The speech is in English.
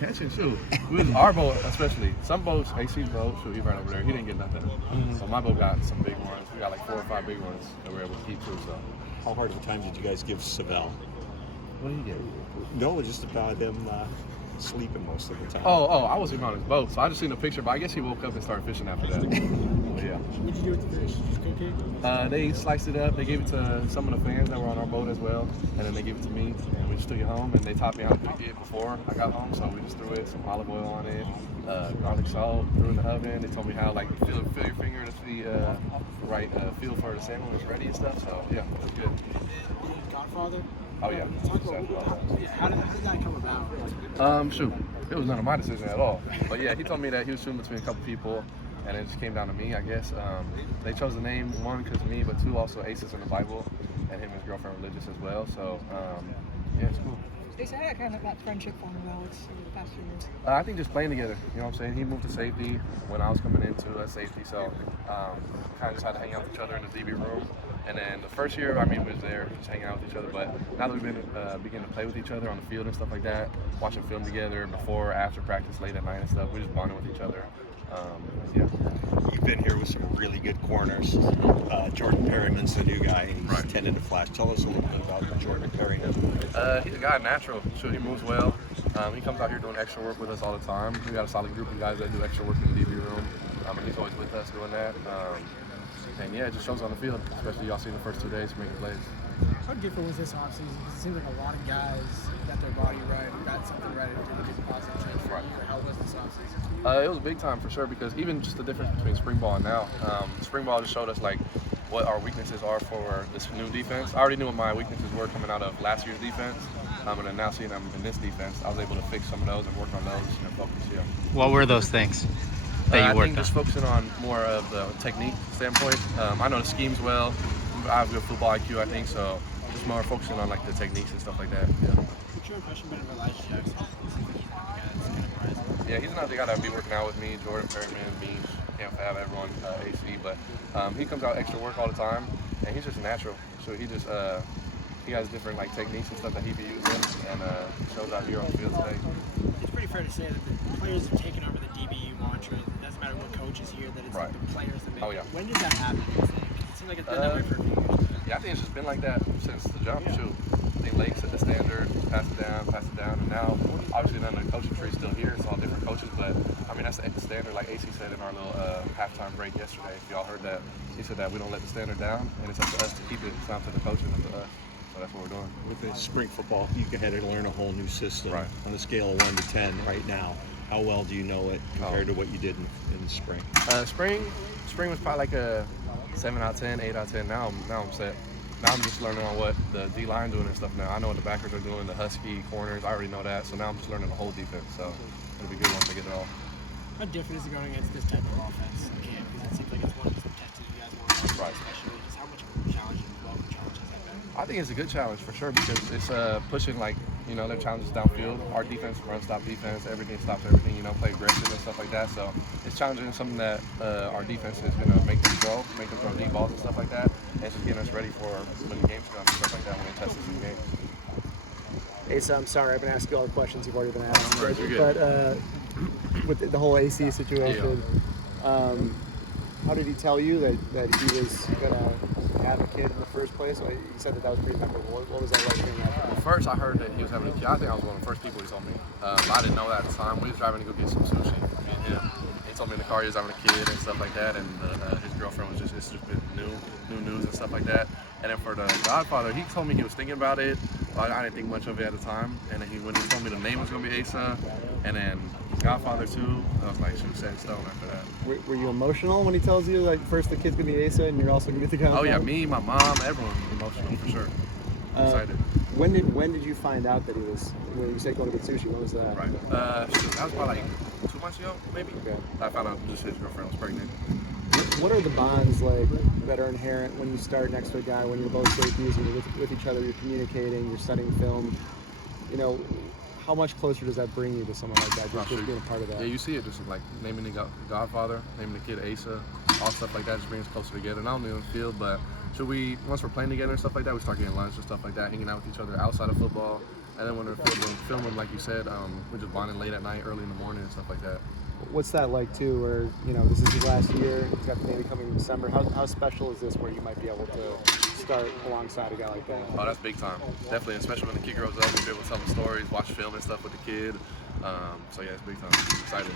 catching, shoot. With our boat, especially. Some boats, AC's boat, shoot, he right over there. He didn't get nothing. So my boat got some big ones. We got like 4 or 5 big ones that we were able to keep too. So. How hard of a time did you guys give Savell? What did he get? No, just about him sleeping most of the time. Oh, I wasn't even on his boat, so I just seen the picture, but I guess he woke up and started fishing after that. But yeah. What'd you do with the fish? Just cook it? They sliced it up. They gave it to some of the fans that were on our boat as well, and then they gave it to me, and we just took it home. And they taught me how to cook it before I got home, so we just threw it, some olive oil on it, garlic salt, threw it in the oven. They told me how like feel your finger to see right feel for the salmon was ready and stuff. So yeah, it was good. Godfather? Oh yeah. Talk about how did that come about? Shoot, it was none of my decision at all. But yeah, he told me that he was shooting between a couple people, and it just came down to me, I guess. They chose the name, one, because me, but two, also Aces in the Bible, and him and his girlfriend religious as well. So yeah, it's cool. They say I kind of that friendship from Alex in the past few years. I think just playing together, you know what I'm saying? He moved to safety when I was coming into safety, so kind of just had to hang out with each other in the DB room. And then the first year, I mean, we was there just hanging out with each other. But now that we've been beginning to play with each other on the field and stuff like that, watching film together before, after practice, late at night and stuff, we just bonding with each other. Yeah. You've been here with some really good corners. Jordan Perryman's the new guy. He's tended to flash. Tell us a little bit about Jordan Perryman. He's a guy natural. Sure, he moves well. He comes out here doing extra work with us all the time. We got a solid group of guys that do extra work in the DB room, and he's always with us doing that. And yeah, it just shows on the field, especially y'all seen the first 2 days making plays. How different was this offseason? Because it seems like a lot of guys got their body right, got something right, and did a good positive change for you. How was this offseason? It was a big time for sure, because even just the difference between spring ball and now, spring ball just showed us like what our weaknesses are for this new defense. I already knew what my weaknesses were coming out of last year's defense, and then now seeing them in this defense, I was able to fix some of those and work on those and focus. Yeah. What were those things that you I worked think just focusing on more of the technique standpoint. I know the schemes well. I have good football IQ, I think, so just more focusing on like the techniques and stuff like that. Yeah. What's your impression been of Elijah Jackson? Yeah, he's another guy that be working out with me, Jordan Perryman, me, Camp Fab, everyone, AC. But he comes out extra work all the time, and he's just natural. So he just he has different like techniques and stuff that he be using, and shows out here on the field today. It's pretty fair to say that the players have taken over the DBU mantra. It doesn't matter what coach is here, that it's like the players that make it. When did that happen, do you think? It seems like it's been that way for a few years. Yeah, I think it's just been like that since the jump. Shoot, I think Lake set the standard, pass it down, and now obviously none of the coaching tree's still here. It's all different coaches, but I mean that's the standard. Like AC said in our little halftime break yesterday. If y'all heard that, he said that we don't let the standard down, and it's up to us to keep it. It's not up to the coaches, it's up to us. So that's what we're doing. With the spring football, you had to learn a whole new system. Right. On a scale of 1 to 10 right now, how well do you know it compared to what you did in the spring? Spring was probably like a 7 out of 10, 8 out of 10. Now I'm set. Now I'm just learning on what the D-line doing and stuff now. I know what the backers are doing, the Husky corners. I already know that. So now I'm just learning the whole defense. So it'll be good once I get it all. How different is it going against this type of offense in camp? Because it seems like it's one of the protected you guys want, especially just how much of a challenge and welcome challenge has that been? I think it's a good challenge for sure, because it's pushing like, you know, their challenges downfield. Our defense, run stop defense, everything stops everything, you know, play aggressive and stuff like that. So it's challenging, something that our defense is going to make them throw deep balls and stuff like that. And it's just getting us ready for when the games come and stuff like that, when they test us in the games. Asa, I'm sorry, I've been asking you all the questions you've already been asked. Right, you're good. But with the whole AC situation, how did he tell you that he was going to have a kid in the first place? You said that was pretty memorable. What was that like hearing that? Well, first I heard that he was having a kid. I think I was one of the first people he told me. I didn't know that at the time. We was driving to go get some sushi, me and him. He told me in the car he was having a kid and stuff like that, and his girlfriend was it's just been new news and stuff like that. And then for the Godfather, he told me he was thinking about it. I didn't think much of it at the time. And then when he told me the name was going to be Asa, and then Godfather too, I was like, shoot, set in stone after that. Were you emotional when he tells you, like, first the kid's going to be Asa and you're also going to get the Godfather? Oh yeah, me, my mom, everyone was emotional for sure. Excited. When did you find out that he was, when you said going to get sushi, when was that? Right. That was probably like 2 months ago, maybe. Okay. I found out just his girlfriend was pregnant. What are the bonds like that are inherent when you start next to a guy, when you're both safeties and you're with each other, you're communicating, you're studying film? You know, how much closer does that bring you to someone like that, just being a part of that? Yeah, you see it just like naming the Godfather, naming the kid Asa, all stuff like that just brings us closer together. Not only on the field, but once we're playing together and stuff like that, we start getting lunch and stuff like that, hanging out with each other outside of football. And then when we're filming, like you said, we're just bonding late at night, early in the morning, and stuff like that. What's that like too? Where this is his last year. He's got the baby coming in December. How special is this? Where you might be able to start alongside a guy like that? Oh, that's big time. Definitely, especially when the kid grows up, we'll be able to tell him stories, watch film and stuff with the kid. So yeah, it's big time. Excited.